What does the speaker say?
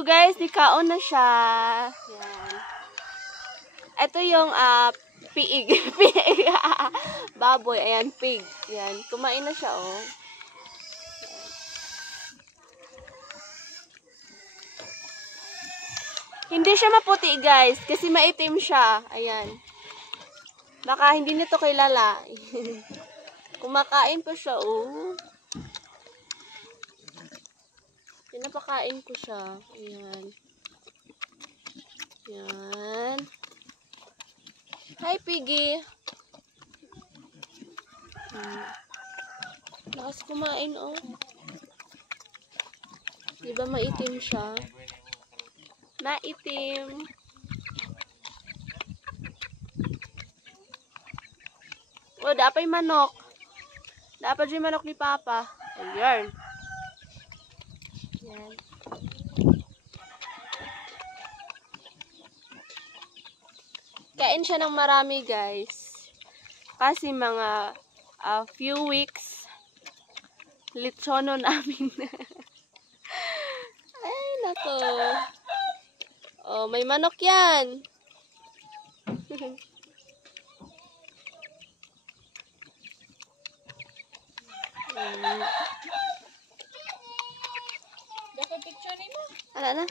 So guys, nikaon na siya. Yan. Ito yung pig. Pig. Baboy. Ayan, pig. Yan. Kumain na siya, oh. Hindi siya maputi, guys. Kasi maitim siya. Ayan. Baka hindi nito kilala. Kumakain pa siya, oh. Pinapakain ko siya. Ayan. Ayan. Hi, Piggy. Lakas kumain, oh. Diba maitim siya? Maitim. Oh, dapat yung manok. Dapat yung manok ni Papa. Ayan. Ayan. Kain siya ng marami, guys. Kasi mga few weeks litsono namin. Ay, nako. Oh, may manok yan. Dapat picture ni mo. Ano na?